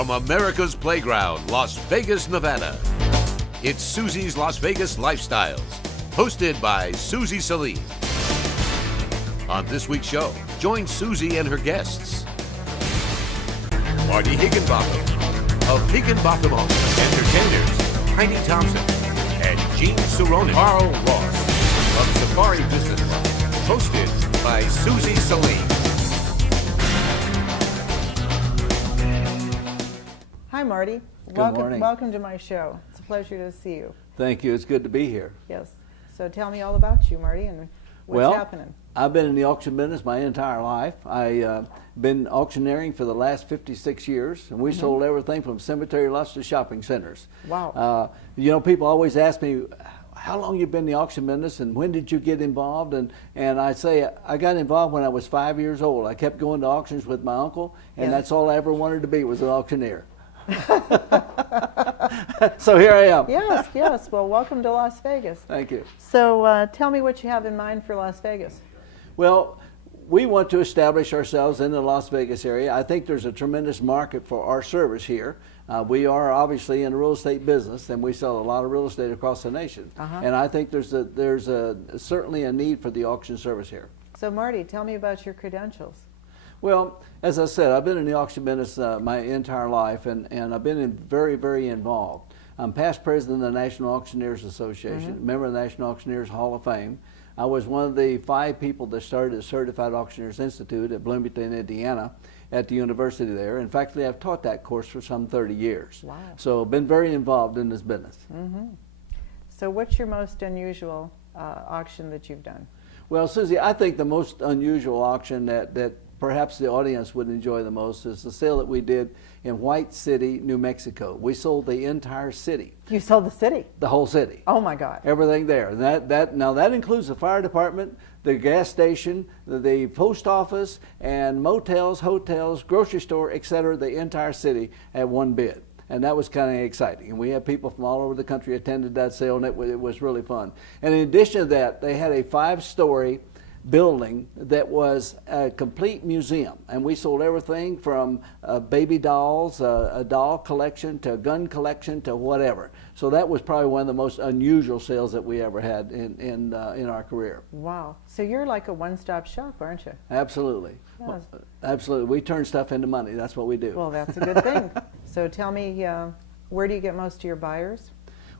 From America's playground, Las Vegas, Nevada, it's Suzies Las Vegas Lifestyles, hosted by Suzie Saline. On this week's show, join Suzie and her guests. Marty Hegginbotham of Hegginbotham Auctioneers, entertainers Heidi Thompson and Jean Sironen. Carl Ross of Safari Business Club, hosted by Suzie Saline. Hi, Marty. Good morning. Welcome to my show. It's a pleasure to see you. Thank you. It's good to be here. Yes. So tell me all about you, Marty, and what's happening. I've been in the auction business my entire life. I've been auctioneering for the last 56 years, and we sold everything from cemetery lots to shopping centers. Wow. You know, people always ask me, how long you been in the auction business and when did you get involved? And I say, I got involved when I was 5 years old. I kept going to auctions with my uncle, and that's all I ever wanted to be, was an auctioneer. So here I am. Yes, yes. Well, welcome to Las Vegas. Thank you. So tell me what you have in mind for Las Vegas. Well, we want to establish ourselves in the Las Vegas area. I think there's a tremendous market for our service here. We are obviously in the real estate business, and we sell a lot of real estate across the nation. And I think there's certainly a need for the auction service here. So Marty, tell me about your credentials. Well, as I said, I've been in the auction business my entire life, and I've been very, very involved. I'm past president of the National Auctioneers Association, member of the National Auctioneers Hall of Fame. I was one of the 5 people that started the Certified Auctioneers Institute at Bloomington, Indiana, at the university there. In fact, I've taught that course for some 30 years. Wow. So I've been very involved in this business. So what's your most unusual auction that you've done? Well, Susie, I think the most unusual auction that perhaps the audience would enjoy the most is the sale that we did in White City, New Mexico. We sold the entire city. You sold the city? The whole city. Oh my God. Everything there. Now that includes the fire department, the gas station, the post office, and motels, hotels, grocery store, etc., the entire city at one bid. And that was kind of exciting. And we had people from all over the country attended that sale, and it was really fun. And in addition to that, they had a 5-story building that was a complete museum, and we sold everything from baby dolls, a doll collection, to a gun collection, to whatever. So that was probably one of the most unusual sales that we ever had in our career. Wow. So you're like a one-stop shop, aren't you? Absolutely. Yes. Absolutely. We turn stuff into money. That's what we do. Well, that's a good thing. So tell me, where do you get most of your buyers?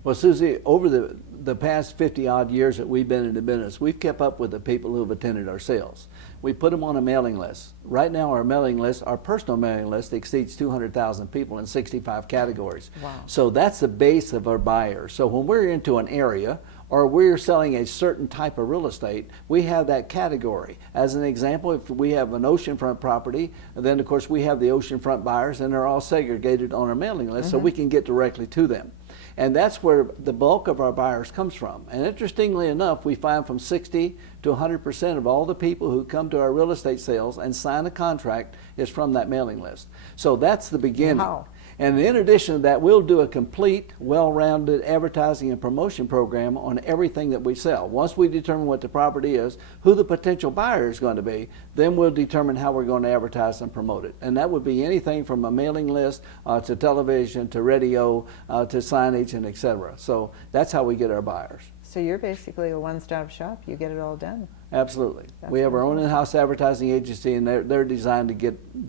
Well, Susie, over the past 50-odd years that we've been in the business, we've kept up with the people who have attended our sales. We put them on a mailing list. Right now, our mailing list, our personal mailing list, exceeds 200,000 people in 65 categories. Wow. So that's the base of our buyers. So when we're into an area, or we're selling a certain type of real estate, we have that category. As an example, if we have an oceanfront property, then of course we have the oceanfront buyers, and they're all segregated on our mailing list, so we can get directly to them. And that's where the bulk of our buyers comes from. And interestingly enough, we find from 60 to 100% of all the people who come to our real estate sales and sign a contract is from that mailing list. So that's the beginning. Wow. And in addition to that, we'll do a complete, well-rounded advertising and promotion program on everything that we sell. Once we determine what the property is, who the potential buyer is going to be, then we'll determine how we're going to advertise and promote it. And that would be anything from a mailing list to television to radio to signage and etc. So that's how we get our buyers. So you're basically a one-stop shop. You get it all done. Absolutely. We have our own in-house advertising agency, and they're designed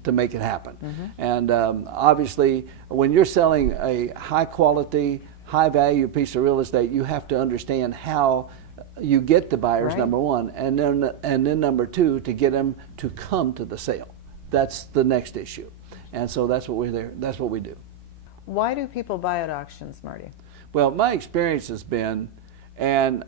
to make it happen. And obviously, when you're selling a high-quality, high-value piece of real estate, you have to understand how you get the buyers, number one, and then number two, to get them to come to the sale. That's the next issue. And so that's what we're there. That's what we do. Why do people buy at auctions, Marty? Well, my experience has been, and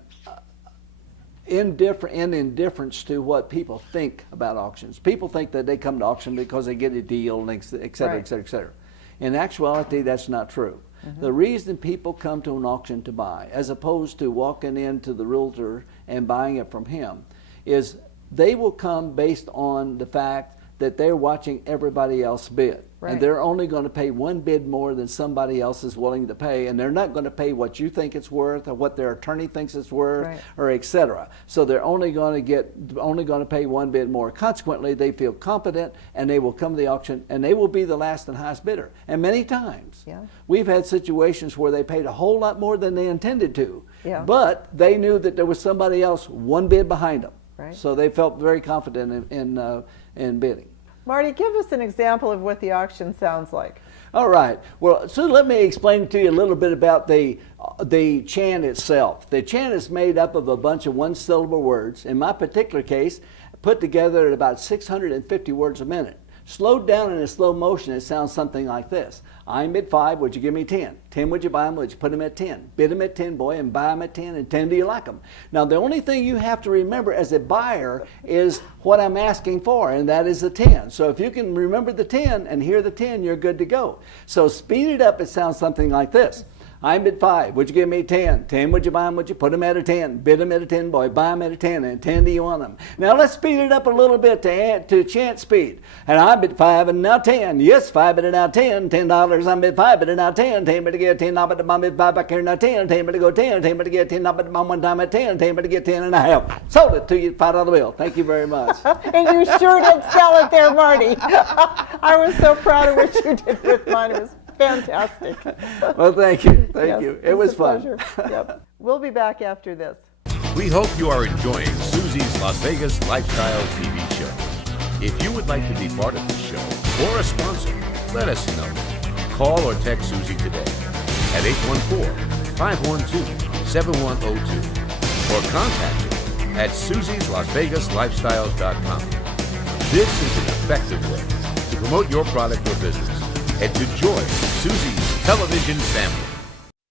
indifference to what people think about auctions. People think that they come to auction because they get a deal, and et cetera, et cetera, et cetera. In actuality, that's not true. The reason people come to an auction to buy, as opposed to walking into the realtor and buying it from him, is they will come based on the fact that they're watching everybody else bid. and they're only going to pay one bid more than somebody else is willing to pay, and they're not going to pay what you think it's worth or what their attorney thinks it's worth, or etc. So they're only going to pay one bid more. Consequently, they feel competent, and they will come to the auction, and they will be the last and highest bidder. And many times, we've had situations where they paid a whole lot more than they intended to, but they knew that there was somebody else one bid behind them. So they felt very confident in bidding. Marty, give us an example of what the auction sounds like. All right. Well, so let me explain to you a little bit about the chant itself. The chant is made up of a bunch of one-syllable words. In my particular case, put together at about 650 words a minute. Slowed down in a slow motion, it sounds something like this. I bid 5, would you give me 10? 10, would you buy them? Would you put them at 10? Bid them at 10, boy, and buy them at 10, and 10, do you like them? Now, the only thing you have to remember as a buyer is what I'm asking for, and that is the 10. So if you can remember the 10 and hear the 10, you're good to go. So speed it up, it sounds something like this. I bid 5, would you give me 10? 10, would you buy them? Would you put them at a 10? Bid them at a 10, boy, buy them at a 10, and 10, do you want them? Now let's speed it up a little bit to chant speed. And I bid 5 and now 10. Yes, 5 and now 10. $10, I bid 5 and now 10. 10 but to get 10, but I bid 5 back here now 10. 10 but to go 10. 10 but to get 10, but I one time at 10. 10 but to get 10 and a half. Sold it to you, $5 bill. Thank you very much. And you sure did sell it there, Marty. I was so proud of what you did with mine. It was fantastic. Well, thank you. Thank you. It was fun. Yep. We'll be back after this. We hope you are enjoying Susie's Las Vegas Lifestyle TV show. If you would like to be part of the show or a sponsor, let us know. Call or text Susie today at 814-512-7102 or contact her at susieslasvegaslifestyles.com. This is an effective way to promote your product or business and to join Susie's television family.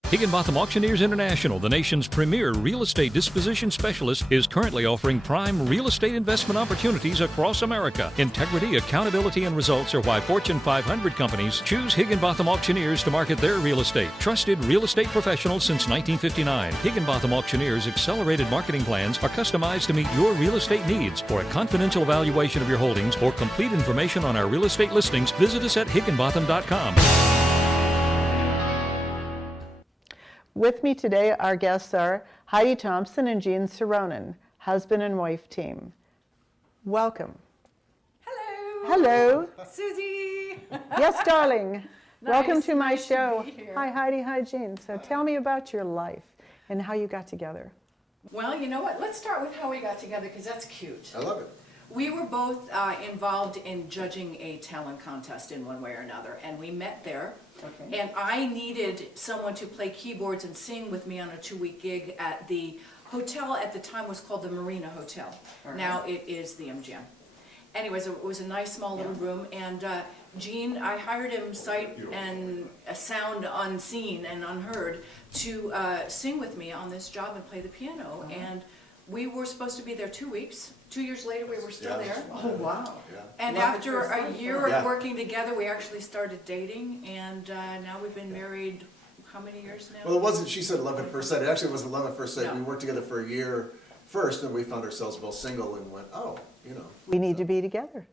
Hegginbotham Auctioneers International, the nation's premier real estate disposition specialist, is currently offering prime real estate investment opportunities across America. Integrity, accountability, and results are why Fortune 500 companies choose Hegginbotham Auctioneers to market their real estate. Trusted real estate professionals since 1959, Hegginbotham Auctioneers' accelerated marketing plans are customized to meet your real estate needs. For a confidential evaluation of your holdings or complete information on our real estate listings, visit us at higginbotham.com. With me today, our guests are Heidi Thompson and Jean Sironen, husband and wife team. Welcome. Hello. Hello. Susie. Yes, darling. Welcome to my nice show. To be here. Hi, Heidi. Hi, Jean. So tell me about your life and how you got together. Well, you know what? Let's start with how we got together because that's cute. I love it. We were both involved in judging a talent contest in one way or another, and we met there. Okay. And I needed someone to play keyboards and sing with me on a 2-week gig at the hotel. At the time was called the Marina Hotel. Right. Now it is the MGM. Anyways, it was a nice small little room, and Gene, I hired him sight and sound unseen and unheard to sing with me on this job and play the piano. And we were supposed to be there 2 weeks. 2 years later, we were still there. Oh, wow. Yeah. And after a year of working together, we actually started dating, and now we've been married, how many years now? Well, it wasn't, she said love at first sight. It actually wasn't love at first sight. No. We worked together for a year first, and we found ourselves both single and went, oh, you know. We need to be together.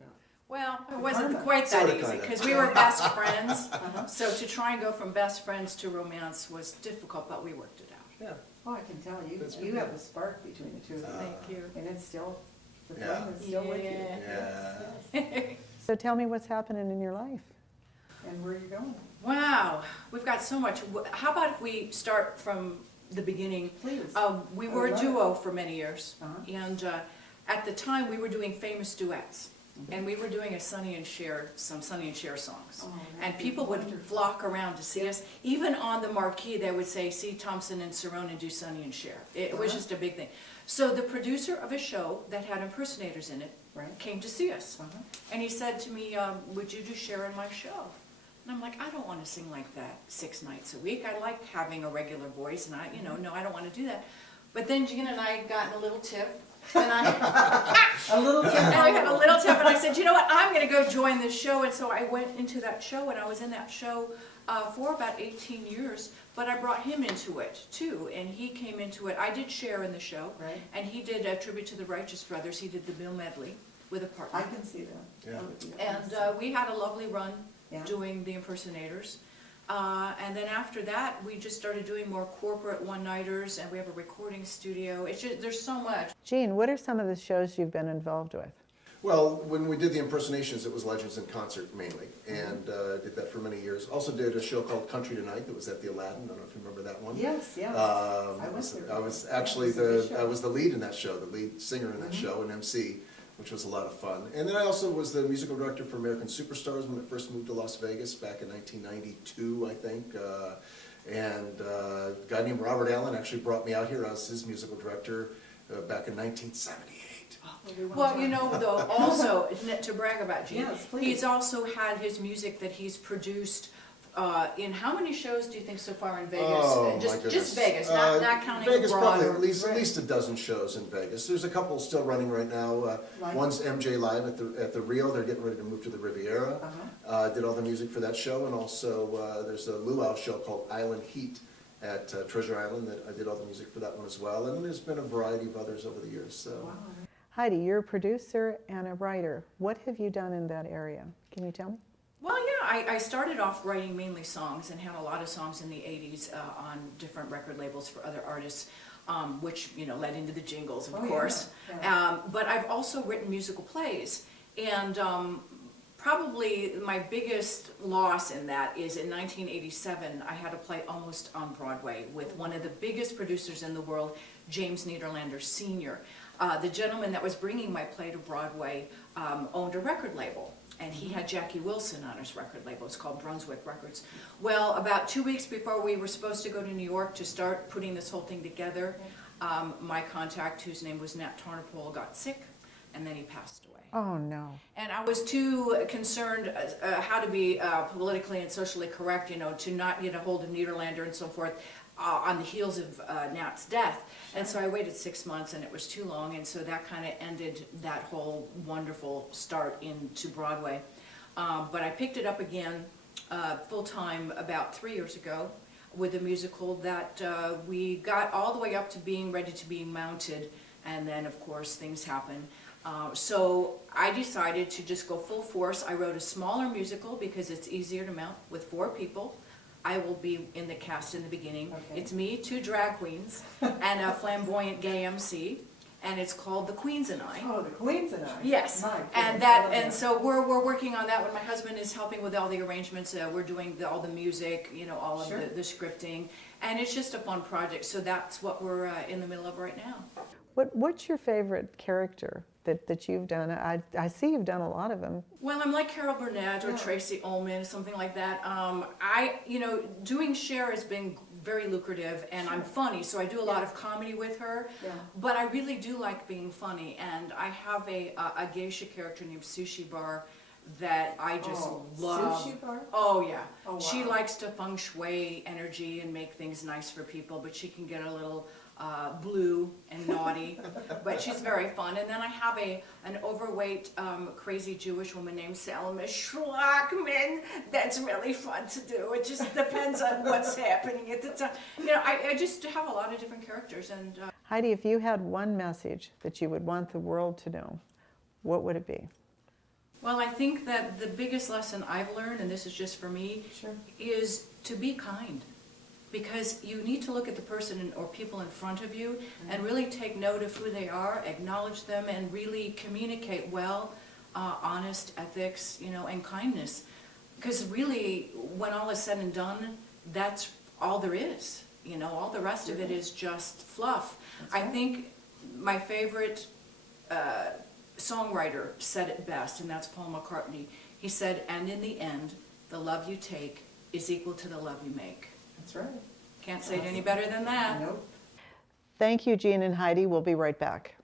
Well, it wasn't quite that Sorta, easy, kinda. because we were best friends. So to try and go from best friends to romance was difficult, but we worked it out. Yeah. Oh, I can tell you, That's you good. have a spark between the two of you. Thank you. And it's still, the Yeah. flame is still with you. Yeah. So tell me what's happening in your life. And where are you going? Wow, we've got so much. How about if we start from the beginning? Please. We I were a love duo for many years, Uh-huh. and at the time we were doing famous duets. And we were doing some Sonny and Cher songs. Oh, And people would flock around to see us. Even on the marquee, they would say, see Thompson and Sironen do Sonny and Cher. It was just a big thing. So the producer of a show that had impersonators in it came to see us. And he said to me, would you do Cher in my show? And I'm like, I don't want to sing like that 6 nights a week. I like having a regular voice, and I don't want to do that. But then Gene and I got in a little tiff. And I A little tip. and I got a little tip, and I said, you know what, I'm going to go join this show. And so I went into that show, and I was in that show for about 18 years. But I brought him into it, too, and he came into it. I did Cher in the show, and he did a tribute to the Righteous Brothers. He did the Bill medley with a partner. I can see that. Yeah. And we had a lovely run Yeah. doing the impersonators. And then after that, we just started doing more corporate one-nighters, and we have a recording studio. It's just, there's so much. Gene, what are some of the shows you've been involved with? Well, when we did the impersonations, it was Legends in Concert mainly, and did that for many years. Also did a show called Country Tonight that was at the Aladdin. I don't know if you remember that one. Yes, yes. I went there. was actually I was the lead in that show, the lead singer in that show, and MC, which was a lot of fun. And then I also was the musical director for American Superstars when it first moved to Las Vegas back in 1992, I think. And a guy named Robert Allen actually brought me out here. I was his musical director back in 1978. Well, you know, though, also, to brag about Gene, Yes, please. he's also had his music that he's produced in how many shows do you think so far in Vegas? Oh, my Just goodness. Vegas, not counting Vegas, abroad. probably or- at least a dozen shows in Vegas. There's a couple still running right now. Like? One's MJ Live at the Rio. They're getting ready to move to the Riviera. Did all the music for that show, and also there's a luau show called Island Heat at Treasure Island that I did all the music for that one as well. And there's been a variety of others over the years. So. Heidi, you're a producer and a writer. What have you done in that area? Can you tell me? Well, yeah, I started off writing mainly songs and had a lot of songs in the 80s on different record labels for other artists, which, you know, led into the jingles, of course. yeah. But I've also written musical plays, and probably my biggest loss in that is in 1987, I had a play almost on Broadway with one of the biggest producers in the world, James Nederlander Sr. The gentleman that was bringing my play to Broadway owned a record label, and he had Jackie Wilson on his record label. It's called Brunswick Records. Well, about 2 weeks before we were supposed to go to New York to start putting this whole thing together, my contact, whose name was Nat Tarnopol, got sick, and then he passed away. Oh, no. And I was too concerned how to be politically and socially correct, you know, to not get a hold of Nederlander and so forth on the heels of Nat's death. And so I waited 6 months, and it was too long, and so that kind of ended that whole wonderful start into Broadway. But I picked it up again full-time about 3 years ago with a musical that we got all the way up to being ready to being mounted, and then of course things happened. So I decided to just go full force. I wrote a smaller musical because it's easier to mount with 4 people. I will be in the cast in the beginning. Okay. It's me, 2 drag queens, and a flamboyant gay MC, and it's called The Queens and I. Oh, the Queens and I. Yes, My and goodness, I love and so we're working on that one. My husband is helping with all the arrangements. We're doing all the music, you know, all of Sure. the scripting, and it's just a fun project. So that's what we're in the middle of right now. What's your favorite character that you've done? I see you've done a lot of them. Well, I'm like Carol Burnett or Tracy Ullman, something like that. You know, doing Cher has been very lucrative, and I'm funny, so I do a lot of comedy with her. Yeah. But I really do like being funny, and I have a geisha character named Sushi Bar that I just love. Sushi Bar? Oh yeah. Oh, wow. She likes to feng shui energy and make things nice for people, but she can get a little blue and naughty, but she's very fun. And then I have an overweight, crazy Jewish woman named Salma Schlockman that's really fun to do. It just depends on what's happening at the time. You know, I just have a lot of different characters. And Heidi, if you had one message that you would want the world to know, what would it be? well, I think that the biggest lesson I've learned, and this is just for me, Sure. is to be kind. Because you need to look at the person or people in front of you and really take note of who they are, acknowledge them, and really communicate well, honest ethics, you know, and kindness. Because really, when all is said and done, that's all there is. You know, all the rest of it is just fluff. I think my favorite songwriter said it best, and that's Paul McCartney. He said, "And in the end, the love you take is equal to the love you make." That's right. Can't say it any better than that. Nope. Thank you, Gene and Heidi. We'll be right back.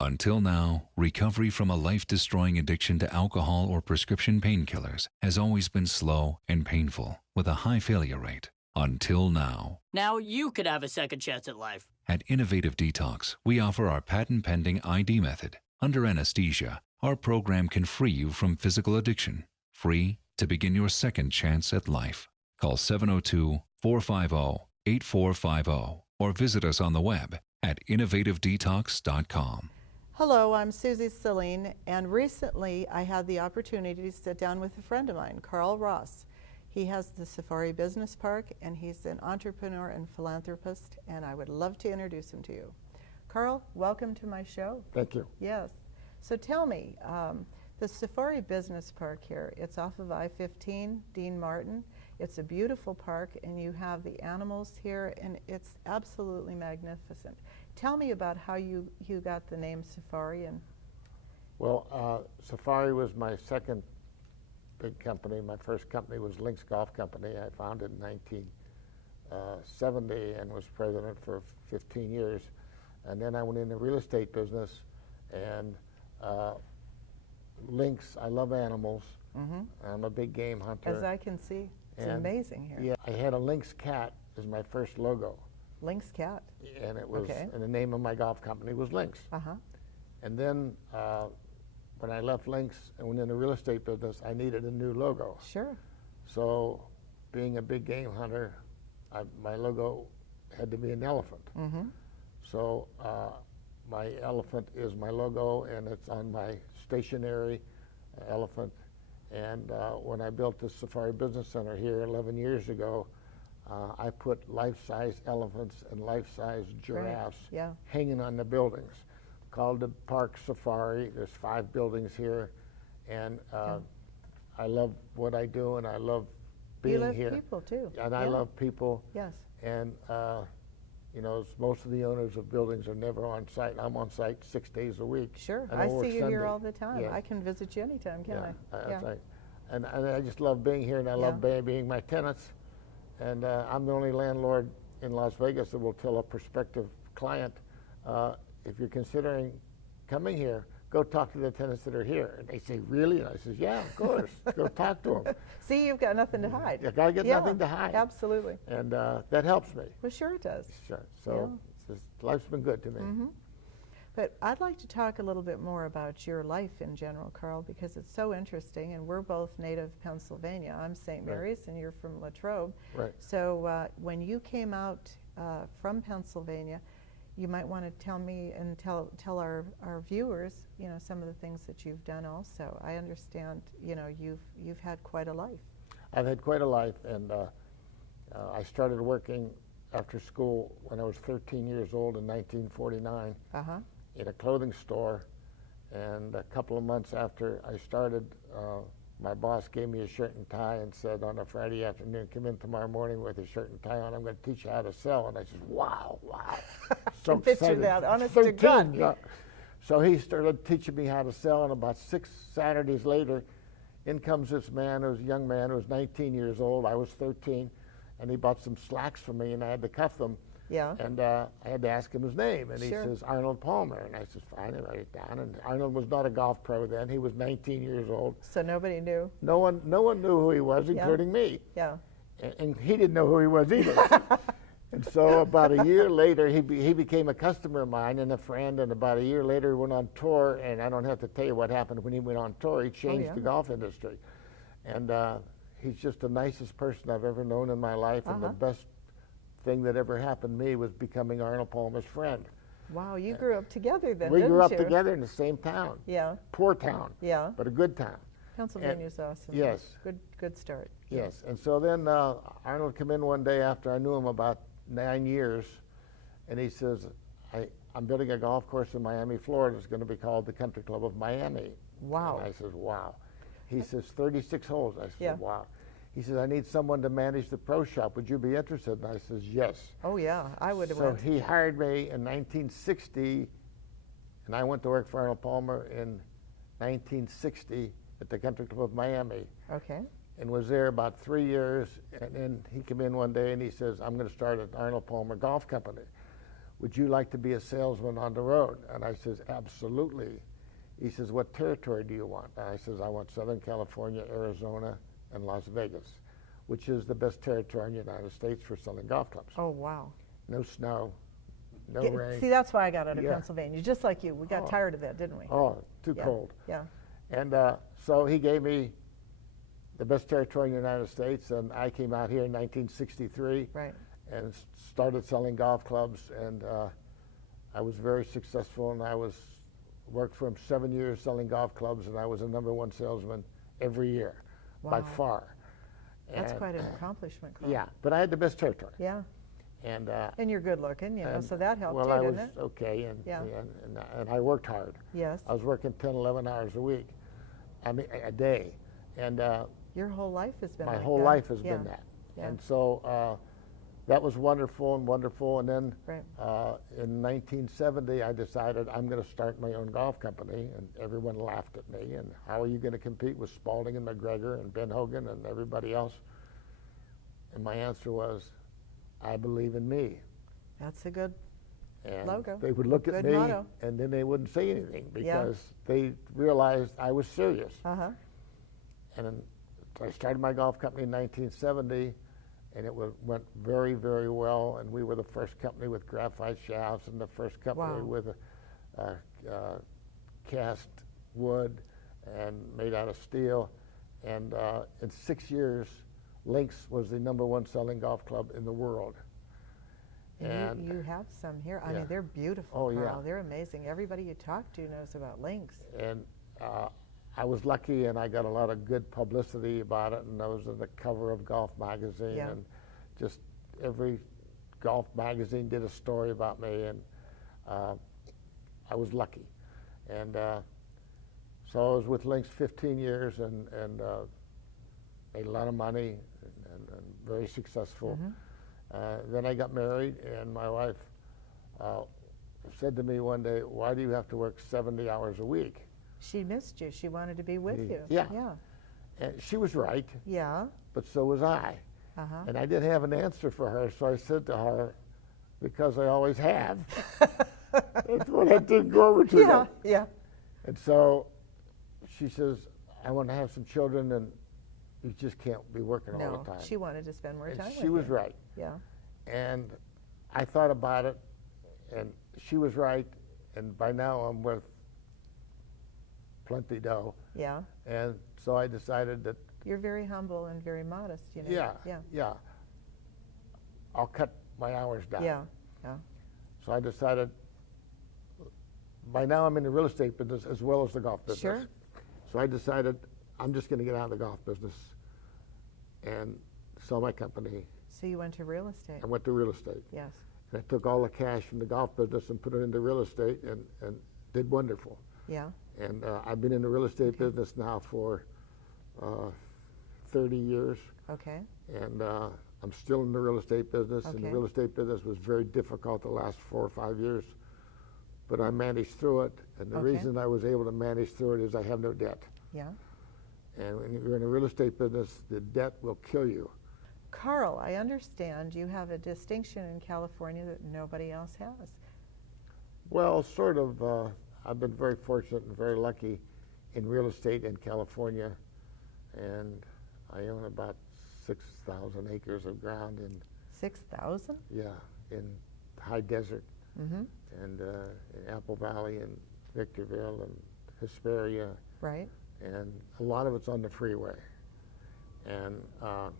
Until now, recovery from a life-destroying addiction to alcohol or prescription painkillers has always been slow and painful, with a high failure rate. Until now. Now you could have a second chance at life. At Innovative Detox, we offer our patent-pending ID method. Under anesthesia, our program can free you from physical addiction, free to begin your second chance at life. Call 702-450-8450 or visit us on the web at innovativedetox.com. Hello, I'm Susie Saline, and recently I had the opportunity to sit down with a friend of mine, Carl Ross. He has the Safari Business Park, and he's an entrepreneur and philanthropist, and I would love to introduce him to you. Carl, welcome to my show. Thank you. Yes. So tell me, the Safari Business Park here, it's off of I-15, Dean Martin. It's a beautiful park, and you have the animals here, and it's absolutely magnificent. Tell me about how you got the name Safari. And Well, Safari was my second big company. My first company was Lynx Golf Company. I founded in 1970 and was president for 15 years. And then I went into real estate business, and Lynx, I love animals. I'm a big game hunter. as I can see, it's amazing here. Yeah, I had a Lynx cat as my first logo. Lynx cat. And it was, Okay. and the name of my golf company was Lynx. Uh-huh. And then when I left Lynx and went into real estate business, I needed a new logo. Sure. So being a big game hunter, my logo had to be an elephant. So my elephant is my logo, and it's on my stationary elephant. And when I built the Safari Business Center here 11 years ago, I put life-size elephants and life-size giraffes Yeah. hanging on the buildings. Called the Park Safari. There's 5 buildings here, and I love what I do, and I love being You love here. people too. And I Yeah. love people. Yes. And you know, most of the owners of buildings are never on site. I'm on site 6 days a week. Sure. and I work see you here Sunday. all the time. Yeah. I can visit you anytime, can't I? That's right. And I just love being here, and I love being my tenants. And I'm the only landlord in Las Vegas that will tell a prospective client, if you're considering coming here, go talk to the tenants that are here. And they say, really? And I says, yeah, of course. Go talk to them. See, you've got nothing to hide. You gotta get nothing to hide. Absolutely. And that helps me. Well, sure it does. Sure. So life's been good to me. But I'd like to talk a little bit more about your life in general, Carl, because it's so interesting, and we're both native Pennsylvania. I'm St. Mary's, and you're from Latrobe. Right. So when you came out from Pennsylvania, you might want to tell me and tell our viewers, you know, some of the things that you've done also. I understand, you know, you've had quite a life. I've had quite a life, and I started working after school when I was 13 years old in 1949 in a clothing store. And a couple of months after I started, my boss gave me a shirt and tie and said on a Friday afternoon, come in tomorrow morning with a shirt and tie on, I'm going to teach you how to sell. And I said, wow. So I picture excited. that, honest to 13, God. yeah. So he started teaching me how to sell, and about 6 Saturdays later, in comes this man, who's a young man, who was 19 years old. I was 13, and he bought some slacks for me, and I had to cuff them. Yeah. And I had to ask him his name, and he Sure. says, Arnold Palmer. And I said, fine, I write it down. And Arnold was not a golf pro then. He was 19 years old. So nobody knew. No one knew who he was, including me. Yeah. And he didn't know who he was either. And so about a year later, he became a customer of mine and a friend, and about a year later, he went on tour, and I don't have to tell you what happened when he went on tour. He changed the golf industry. And he's just the nicest person I've ever known in my life, and the best thing that ever happened to me was becoming Arnold Palmer's friend. Wow, you grew up together then, We didn't grew up you? together in the same town. Yeah. Poor town. Yeah. But a good town. Pennsylvania's awesome. Yes. Good start. Yes, and so then Arnold came in one day after I knew him about 9 years, and he says, I'm building a golf course in Miami, Florida. It's going to be called the Country Club of Miami. Wow. And I said, wow. He says, 36 holes. I said, Yeah. wow. He says, I need someone to manage the pro shop. Would you be interested? And I says, yes. Oh yeah, I would have So went. he hired me in 1960, and I went to work for Arnold Palmer in 1960 at the Country Club of Miami, Okay. and was there about 3 years. And then he came in one day and he says, I'm going to start an Arnold Palmer Golf Company. Would you like to be a salesman on the road? And I says, absolutely. He says, what territory do you want? And I says, I want Southern California, Arizona, and Las Vegas, which is the best territory in the United States for selling golf clubs. Oh wow. No snow, no rain. See, that's why I got out of Yeah. Pennsylvania, just like you. We got tired of that, didn't we? Oh, too Yeah. cold. Yeah. And so he gave me the best territory in the United States, and I came out here in 1963 Right. and started selling golf clubs, and I was very successful, and I was worked for him 7 years selling golf clubs, and I was the #1 salesman every year, by Wow. far. That's And- quite an accomplishment, Carl. Yeah, but I had the best territory. Yeah. And And you're good looking, so that helped well, too, I didn't was it? okay, and, Yeah. and I worked hard. Yes. I was working 10, 11 hours a week, I mean, a day. And Your whole life has been my like whole that. life has Yeah. been that. Yeah. And so that was wonderful and wonderful. And then Right. in 1970, I decided I'm going to start my own golf company. And everyone laughed at me. And how are you going to compete with Spalding and McGregor and Ben Hogan and everybody else? And my answer was, I believe in me. That's a good And logo. they would look at Good me, motto. and then they wouldn't say anything Yeah. because they realized I was serious. Uh-huh. And then I started my golf company in 1970, and it went very, very well. And we were the first company with graphite shafts, and the first company Wow. with cast wood and made out of steel. And in 6 years, Lynx was the #1 selling golf club in the world. And you have some here. I Yeah. mean, they're beautiful, Oh, yeah. Carl. They're amazing. Everybody you talk to knows about Lynx. And I was lucky, and I got a lot of good publicity about it, and I was on the cover of Golf Magazine, Yeah. and just every golf magazine did a story about me, and I was lucky. And so I was with Lynx 15 years and made a lot of money and very successful. Then I got married, and my wife said to me one day, "Why do you have to work 70 hours a week?" She missed you. She wanted to be with you. Yeah. Yeah. And she was right, Yeah. but so was I. Uh-huh. And I didn't have an answer for her, so I said to her, because I always have. That's what I didn't go over to Yeah. them. Yeah. And so she says, I want to have some children, and you just can't be working all No, the time. she wanted to spend more And time with she was you. right. Yeah. And I thought about it, and she was right, and by now I'm worth plenty dough. Yeah. And so I decided that, You're very humble and very modest, you know. yeah, I'll cut my hours down. Yeah. Yeah. So I decided, by now I'm in the real estate business as well as the golf business. Sure. So I decided I'm just going to get out of the golf business and sell my company. So you went to real estate. I went to real estate. Yes. And I took all the cash from the golf business and put it into real estate and did wonderful. Yeah. And I've been in the real estate business now for 30 years. Okay. And I'm still in the real estate business, and the Okay. real estate business was very difficult the last 4 or 5 years, but I managed through it, and the Okay. reason I was able to manage through it is I have no debt. Yeah. And when you're in a real estate business, the debt will kill you. Carl, I understand you have a distinction in California that nobody else has. Well, sort of. I've been very fortunate and very lucky in real estate in California, and I own about 6,000 acres of ground in 6,000? in high desert, Mm-hmm. and in Apple Valley and Victorville and Hesperia, Right. and a lot of it's on the freeway. And of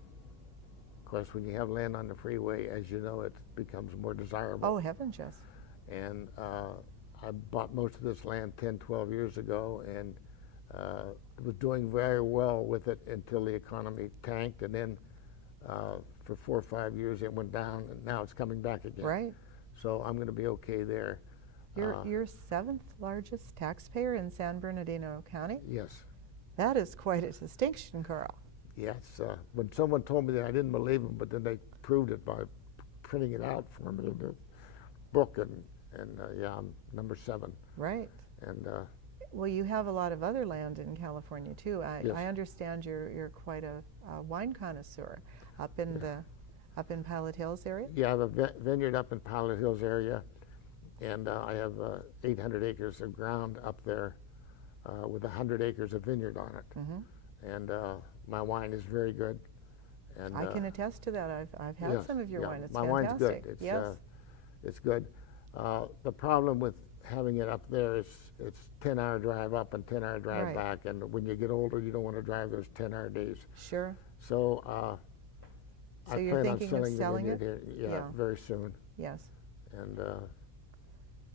course, when you have land on the freeway, as you know, it becomes more desirable. Oh, heavens, yes. And I bought most of this land 10, 12 years ago, and was doing very well with it until the economy tanked, and then for 4 or 5 years it went down, and now it's coming back again. Right. So I'm going to be okay there. You're 7th largest taxpayer in San Bernardino County? Yes. That is quite a distinction, Carl. Yes. When someone told me that, I didn't believe them, but then they proved it by printing it out for me in the book, and yeah, I'm number 7. Right. And Well, you have a lot of other land in California too. Yes. I understand you're quite a wine connoisseur up in Pilot Hills area. yeah, I have a vineyard up in Pilot Hills area, and I have 800 acres of ground up there with 100 acres of vineyard on it. Mm-hmm. And my wine is very good. And I can attest to that. I've had yes, some of your yeah, wine. It's my fantastic. wine's good. It's, yes. It's good. The problem with having it up there is it's 10-hour drive up and 10-hour drive Right. back, and when you get older, you don't want to drive those 10-hour days. Sure. So So I you're plan on thinking of selling the selling vineyard it? here, yeah, Yeah. very soon. Yes. And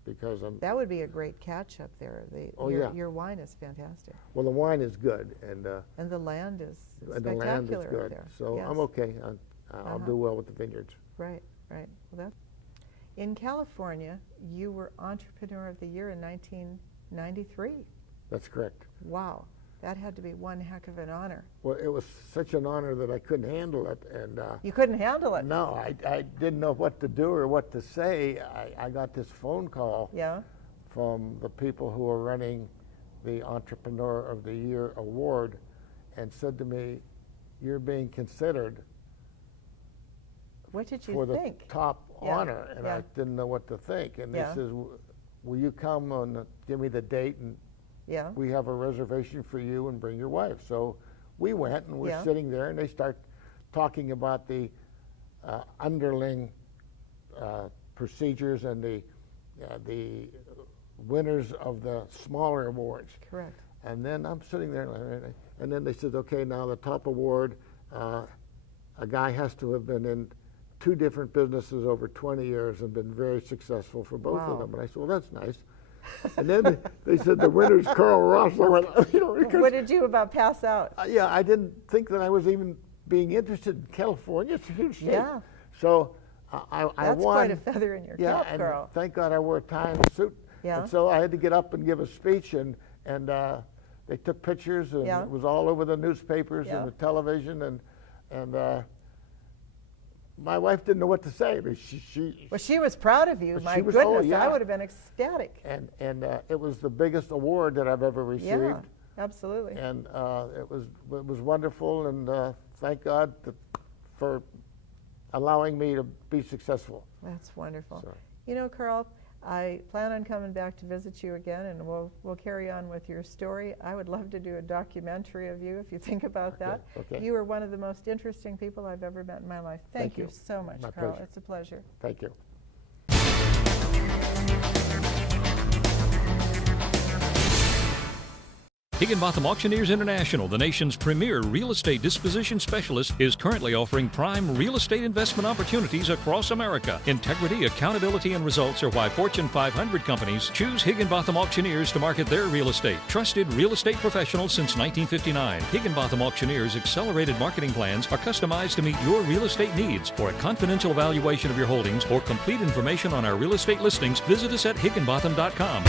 because That would be a great catch up there. Oh, your, yeah. your wine is fantastic. well, the wine is good, and The land is the spectacular land is up good. there. So Yes. I'm okay. I'll do well with the vineyards. Right, right. Well, in California, you were Entrepreneur of the Year in 1993. That's correct. Wow, that had to be one heck of an honor. Well, it was such an honor that I couldn't handle it, and You couldn't handle it. no, I didn't know what to do or what to say. I got this phone call Yeah, from the people who are running the Entrepreneur of the Year award and said to me, "You're being considered what did you for the think? top Yeah, honor," and yeah. I didn't know what to think. And Yeah. he says, "Will you come and give me the date, and Yeah, we have a reservation for you, and bring your wife." So we went, and we're Yeah. sitting there, and they start talking about the underling procedures and the winners of the smaller awards. correct. And then I'm sitting there, and then they said, "Okay, now the top award, a guy has to have been in 2 different businesses over 20 years and been very successful for both Wow. of them." And I said, "Well, that's nice." And then they said the winner's Carl Ross. I went, because, What did you about pass out? yeah, I didn't think that I was even being interested in California. It's a huge state. Yeah. So I That's won. quite a feather in your Yeah, cap, and girl. thank God I wore a tie and a suit. Yeah. And so I had to get up and give a speech, and they took pictures, and Yeah. it was all over the newspapers Yeah. and the television, and my wife didn't know what to say. But Well, she was proud of you. But My she was- oh, goodness, yeah. I would have been ecstatic. and it was the biggest award that I've ever received. Yeah, absolutely. And it was wonderful, and thank God for allowing me to be successful. That's wonderful. So. You know, Carl, I plan on coming back to visit you again, and we'll carry on with your story. I would love to do a documentary of you if you think about that. Okay. You are one of the most interesting people I've ever met in my life. Thank you so much, My Carl. pleasure. It's a pleasure. Thank you. Higginbotham Auctioneers International, the nation's premier real estate disposition specialist, is currently offering prime real estate investment opportunities across America. Integrity, accountability, and results are why Fortune 500 companies choose Higginbotham Auctioneers to market their real estate. Trusted real estate professionals since 1959, Higginbotham Auctioneers' accelerated marketing plans are customized to meet your real estate needs. For a confidential evaluation of your holdings or complete information on our real estate listings, visit us at higginbotham.com.